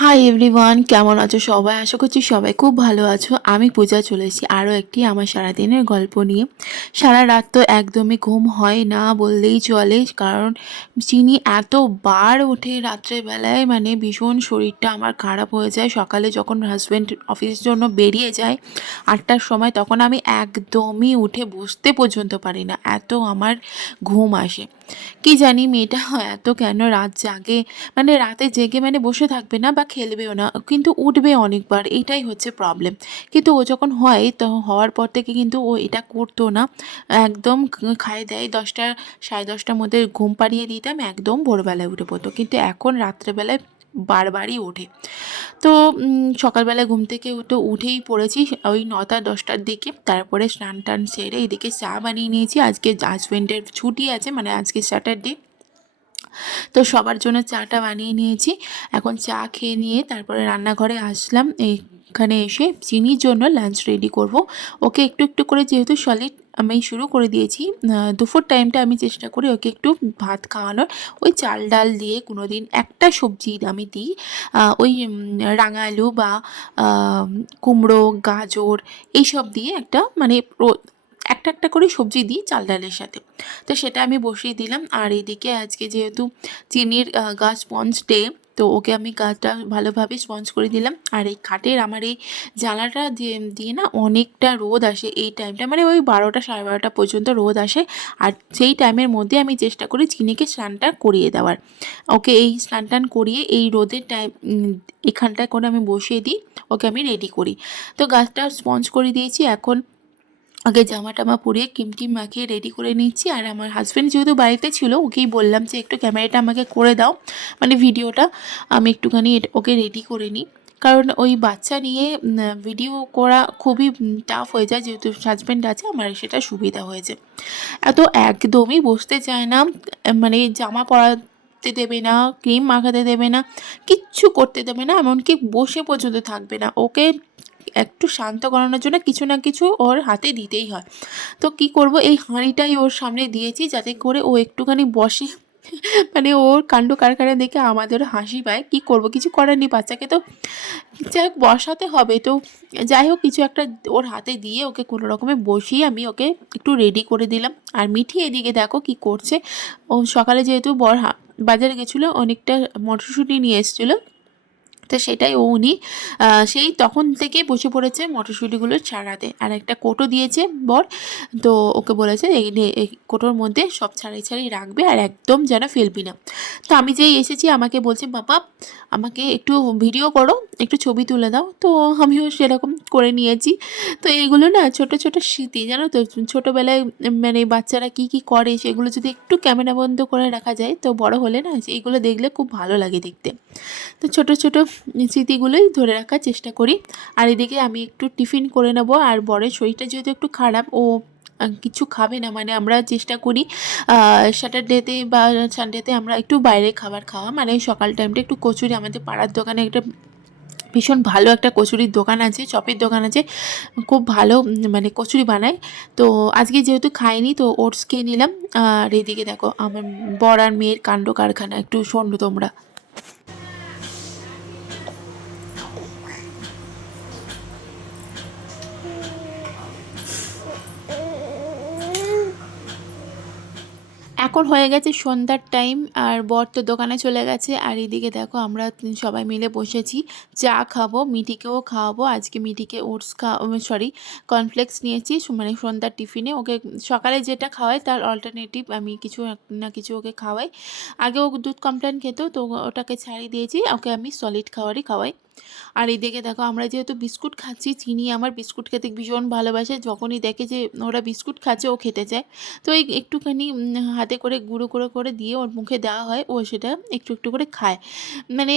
Hi everyone, কেমন আছো সবাই? আশা করছি সবাই খুব ভালো আছো। আমি পূজা চলে এসেছি আরও একটি আমার সারাদিনের গল্প নিয়ে। সারা রাত তো একদমই ঘুম হয় না বললেই চলে, কারণ চিনি এতবার ওঠে রাত্রেবেলায়, মানে ভীষণ শরীরটা আমার খারাপ হয়ে যায়। সকালে যখন হাজব্যান্ড অফিসের জন্য বেরিয়ে যায় 8টার সময়, তখন আমি একদমই উঠে বসতে পর্যন্ত পারি না, এত আমার ঘুম আসে। কি জানি মেয়েটা এত কেন রাত জাগে, মানে রাতে জেগে মানে বসে থাকবে না বা খেলবেও না, কিন্তু উঠবে অনেকবার, এটাই হচ্ছে প্রবলেম। কিন্তু ও যখন হয়, তো হওয়ার পর থেকে কিন্তু ও এটা করতো না। একদম খাই দেয় 10টা 10:30টার মধ্যে ঘুম পাড়িয়ে দিতাম, একদম ভোরবেলায় উঠে পড়তো, কিন্তু এখন রাত্রেবেলায় বারবারই ওঠে। তো সকালবেলা ঘুম থেকে তো উঠেই পড়েছি ওই 9টা 10টার দিকে। তারপরে স্নান টান সেরে এদিকে চা বানিয়ে নিয়েছি। আজকে হাজব্যান্ডের ছুটি আছে, মানে আজকে স্যাটারডে, তো সবার জন্য চাটা বানিয়ে নিয়েছি। এখন চা খেয়ে নিয়ে তারপরে রান্নাঘরে আসলাম। এখানে এসে চিনির জন্য লাঞ্চ রেডি করব। ওকে একটু একটু করে, যেহেতু সলিড আমি শুরু করে দিয়েছি, দুপুর টাইমটা আমি চেষ্টা করি ওকে একটু ভাত খাওয়ানোর। ওই চাল ডাল দিয়ে কোনো দিন একটা সবজি আমি দিই, ওই রাঙা আলু বা কুমড়ো, গাজর এইসব দিয়ে একটা, মানে একটা একটা করে সবজি দিই চাল ডালের সাথে। তো সেটা আমি বসিয়ে দিলাম। আর এদিকে আজকে যেহেতু চিনির গাছ স্পঞ্জ ডে, তো ওকে আমি গাছটা ভালোভাবে স্পঞ্জ করে দিলাম। আর এই খাটের আমার এই জানালাটা দিয়ে না অনেকটা রোদ আসে এই টাইমটা, মানে ওই 12টা 12:30 পর্যন্ত রোদ আসে। আর সেই টাইমের মধ্যে আমি চেষ্টা করি চিনিকে স্নানটা করিয়ে দেওয়ার। ওকে এই স্নান টান করিয়ে এই রোদের টাইম এখানটায় করে আমি বসিয়ে দিই, ওকে আমি রেডি করি। তো গাছটা স্পঞ্জ করে দিয়েছি। এখন আগে জামা টামা পরিয়ে ক্রিম টিম মাখিয়ে রেডি করে নিচ্ছি। আর আমার হাজব্যান্ড যেহেতু বাড়িতে ছিল, ওকেই বললাম যে একটু ক্যামেরাটা আমাকে করে দাও, মানে ভিডিওটা আমি একটুখানি ওকে রেডি করে নিই। কারণ ওই বাচ্চা নিয়ে ভিডিও করা খুবই টাফ হয়ে যায়, যেহেতু হাজব্যান্ড আছে আমার, সেটা সুবিধা হয়েছে। এত একদমই বসতে চায় না, মানে জামা পরাতে দেবে না, ক্রিম মাখাতে দেবে না, কিচ্ছু করতে দেবে না, এমনকি বসে পর্যন্ত থাকবে না। ওকে একটু শান্ত করানোর জন্য কিছু না কিছু ওর হাতে দিতেই হয়। তো কি করব, এই হাঁড়িটাই ওর সামনে দিয়েছি যাতে করে ও একটুখানি বসে। মানে ওর কাণ্ড কারখানা দেখে আমাদেরও হাসি পায়। কি করব, কিছু করার নেই, বাচ্চাকে তো যাই হোক বসাতে হবে। তো যাই হোক কিছু একটা ওর হাতে দিয়ে ওকে কোনো রকমে বসিয়ে আমি ওকে একটু রেডি করে দিলাম। আর মিঠি এদিকে দেখো কি করছে। ও সকালে যেহেতু বাজারে গেছিলো, অনেকটা মটরশুঁটি নিয়ে এসেছিলো, তো সেটাই উনি সেই তখন থেকে বসে পড়েছে মটরশুঁটিগুলো ছাড়াতে। আর একটা কোটো দিয়েছে বর, তো ওকে বলেছে এই কোটোর মধ্যে সব ছাড়াই ছাড়াই রাখবে, আর একদম যেন ফেলবি না। তো আমি যেই এসেছি আমাকে বলছে, বাবা আমাকে একটু ভিডিও করো, একটু ছবি তুলে দাও। তো আমিও সেরকম করে নিয়েছি। তো এইগুলো না ছোট ছোট স্মৃতি, জানো তো, ছোটোবেলায় মানে বাচ্চারা কি কি করে সেগুলো যদি একটু ক্যামেরা বন্ধ করে রাখা যায়, তো বড় হলে না এইগুলো দেখলে খুব ভালো লাগে দেখতে। তো ছোট ছোট স্মৃতিগুলোই ধরে রাখার চেষ্টা করি। আর এদিকে আমি একটু টিফিন করে নেব। আর বরের শরীরটা যেহেতু একটু খারাপ, ও কিছু খাবে না, মানে আমরা চেষ্টা করি স্যাটারডেতে বা সানডেতে আমরা একটু বাইরে খাবার খাওয়া, মানে সকাল টাইমটা একটু কচুরি, আমাদের পাড়ার দোকানে একটা ভীষণ ভালো একটা কচুরির দোকান আছে, চপের দোকান আছে, খুব ভালো মানে কচুরি বানায়। তো আজকে যেহেতু খাইনি, তো ওটস খেয়ে নিলাম। আর এদিকে দেখো আমার বর আর মেয়ের কাণ্ড কারখানা, একটু শোনো তোমরা। এখন হয়ে গেছে সন্ধ্যার টাইম, আর বর তো দোকানে চলে গেছে। আর এদিকে দেখো আমরা সবাই মিলে বসেছি, চা খাবো, মিঠিকেও খাওয়াবো। আজকে মিঠিকে ওটস সরি কর্নফ্লেক্স নিয়েছি, মানে সন্ধ্যার টিফিনে ওকে সকালে যেটা খাওয়াই তার অল্টারনেটিভ আমি কিছু না কিছু ওকে খাওয়াই। আগে ও দুধ কমপ্লেন খেত, তো ওটাকে ছাড়িয়ে দিয়েছি, ওকে আমি সলিড খাবারই খাওয়াই। আর এদিকে দেখো আমরা যেহেতু বিস্কুট খাচ্ছি, চিনি আমার বিস্কুট খেতে ভীষণ ভালোবাসে, যখনই দেখে যে ওরা বিস্কুট খাচ্ছে ও খেতে চায়। তো এই একটুখানি হাতে করে গুঁড়ো করে করে দিয়ে ওর মুখে দেওয়া হয়, ও সেটা একটু একটু করে খায়। মানে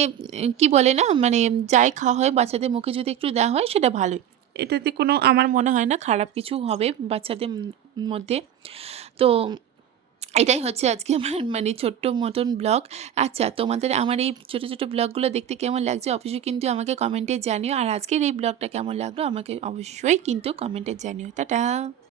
কি বলে না, মানে যাই খাওয়া হয় বাচ্চাদের মুখে যদি একটু দেওয়া হয় সেটা ভালোই। এটাতে কোনো আমার মনে হয় না খারাপ কিছু হবে বাচ্চাদের মধ্যে। তো এটাই হচ্ছে আজকে আমার মানে ছোট্ট মতন ব্লগ। আচ্ছা, তোমাদের আমার এই ছোটো ছোটো ব্লগগুলো দেখতে কেমন লাগছে অবশ্যই কিন্তু আমাকে কমেন্টে জানিও। আর আজকের এই ব্লগটা কেমন লাগলো আমাকে অবশ্যই কিন্তু কমেন্টে জানিও। টাটা।